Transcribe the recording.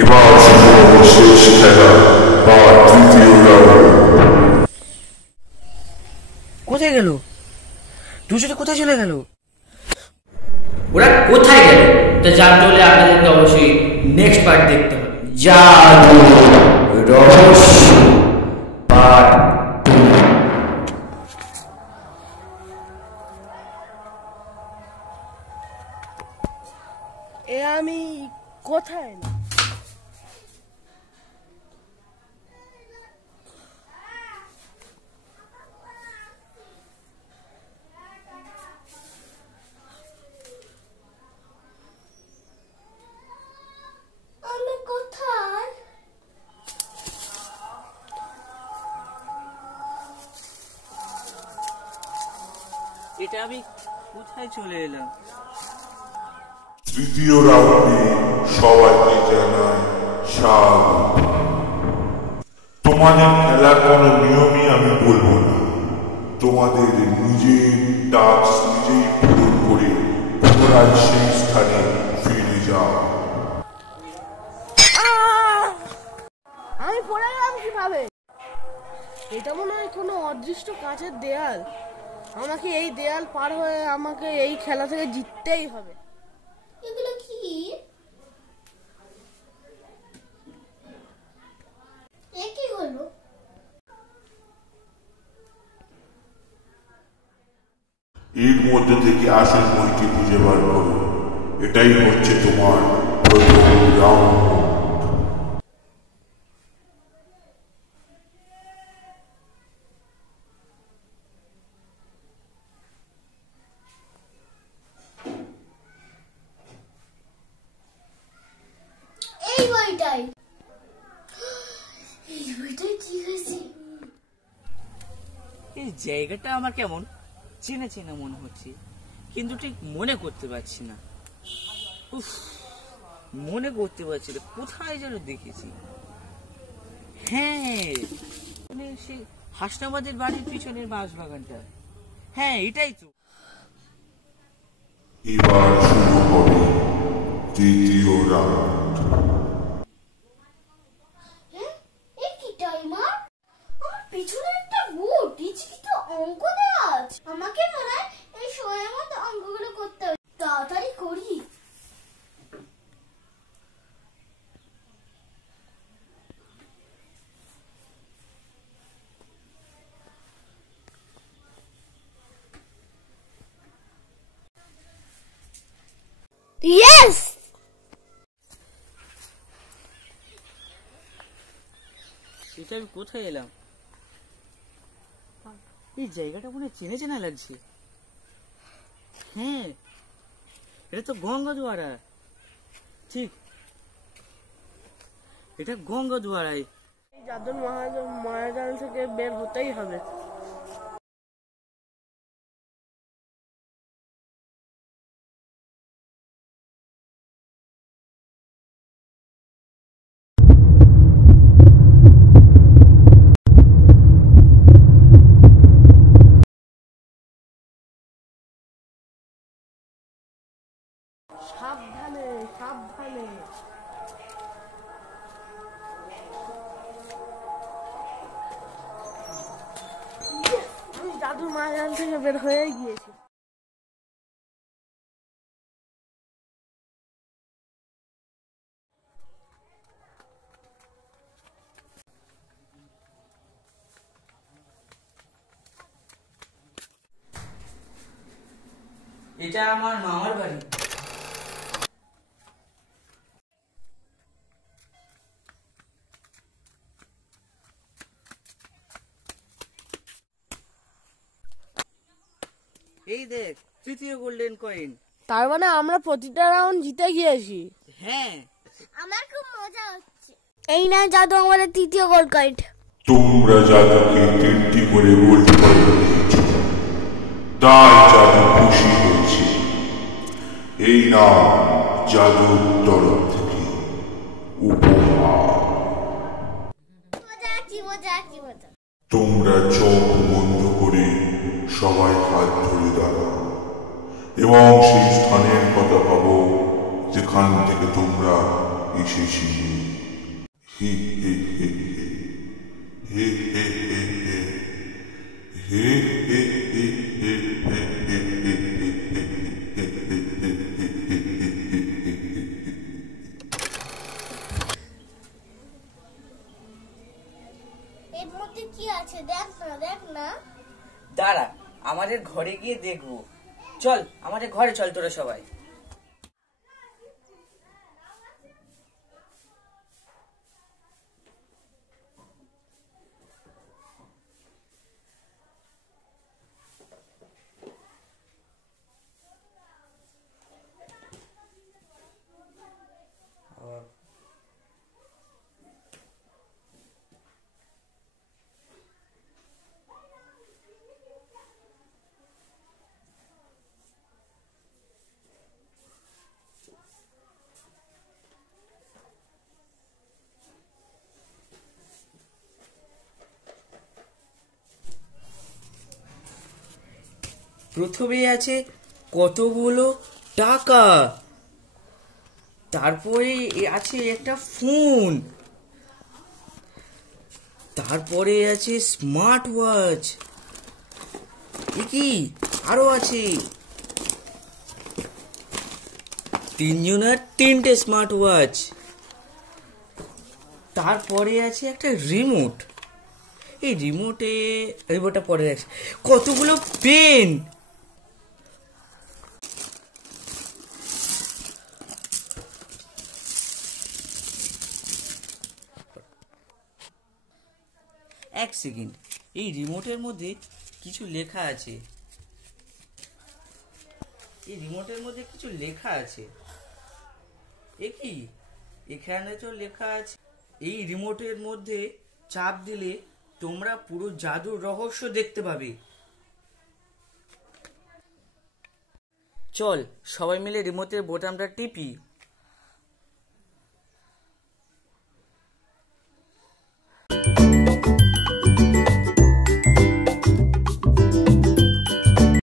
এবার শুরু হলো শেষ খেলা বা তৃতীয় রাউন্ড। কোথায় গেল? দুজনে কোথায় চলে গেল? ওরা কোথায় গেল তা জানতে হলে আপনাদেরকে অবশ্যই নেক্সট পার্ট দেখতে হবে। জাদু রহস্য পার্ট 2। আমি কোথায় না? এটা আমি কোথায় চলে এলাম? তৃতীয় রাউন্ডে সবাইকে জানাই স্বাগত। তোমাদের খেলার কোনো নিয়মই আমি বলবো না, তোমাদের নিজের টাস্ক নিজেই পূরণ করে পুনরায় সেই স্থানে ফিরে যাও। আমি পড়ে গেলাম কিভাবে? এটা মনে হয় কোনো অদৃষ্ট কাঁচের দেয়াল। আমাকে এই দেয়াল পার হয়ে আমাকে এই খেলা থেকে জিততেই হবে। এগুলো কি? কি হলো? এর মধ্যে থেকে আসল বইটি খুঁজে বার করো। এটাই হচ্ছে তোমার প্রথম রাউন্ড। এই বইটাই কি হয়েছে? এই জায়গাটা আমার কেমন চেনা চেনা মনে হচ্ছে, কিন্তু ঠিক মনে করতে পারছি না। উফ, মনে করতে পারছি না, কোথায় যেন দেখেছি। হ্যাঁ, মানে সেই হাসনাবাদের বাড়ির পিছনের বাঁশ বাগানটা। হ্যাঁ, এটাই তো। এবার শুরু হবে তৃতীয় রাউন্ড। কি টাইমার? আমার পিছনে একটা বোর্ড, নিচে তো অঙ্ক দেওয়া আছে। আমাকে মনে হয় এই সময়ের মধ্যে অঙ্কগুলো করতে হবে। তাড়াতাড়ি করি। Yes! এটা আমি কোথায় এলাম? এই জায়গাটা মনে চেনা চেনা লাগছে। হ্যাঁ, এটা তো গঙ্গাদুয়ারা। ঠিক, এটা গঙ্গাদুয়ারাই। এই জাদুর ময়দান থেকে বের হতেই হবে। সাবধানে সাবধানে। আমি জাদুর ময়দান থেকে বের হয়ে গিয়েছি। এটা আমার মামার বাড়ি। এই দেখ, তৃতীয় গোল্ডেন কয়েন। তার মানে আমরা প্রতিটা রাউন্ড জিতে গিয়েছি। হ্যাঁ, আমার খুব মজা হচ্ছে। এই না জাদু আমাদের তৃতীয় গোল্ড কয়েন। তোমরা জাদুকে 3টি করে গোল্ড কয়েন দিয়েছ, তাই জাদু খুশি হয়েছে। এই নাও জাদুর তরফ থেকে উপহার। মজা। তোমরা চোখ বন্ধ করে সবাই হাত ধরে দাঁড়াও এবং সেই স্থানের কথা ভাবো যেখান থেকে তোমরা এসেছিলে। হে হে হে হে হে হে হে হে হে হে হে হে এর মধ্যে কি আছে দেখ না। দাঁড়া, আমাদের ঘরে গিয়ে দেখবো। চল আমাদের ঘরে চল তোরা সবাই। প্রথমে আছে কতগুলো টাকা, তারপরে আছে একটা ফোন, তারপরে আছে স্মার্ট ওয়াচ, কি আরো আছে 3 জনের 3টে স্মার্ট ওয়াচ, তারপরে আছে একটা রিমোট। এই রিমোটটা পরে আছে কতগুলো পেন, এক সেকেন্ড, এই রিমোটের মধ্যে কিছু লেখা আছে, কি এখানে তো লেখা আছে এই রিমোটের মধ্যে চাপ দিলে তোমরা পুরো জাদুর রহস্য দেখতে পাবে। চল সবাই মিলে রিমোটের বোতামটা টিপি।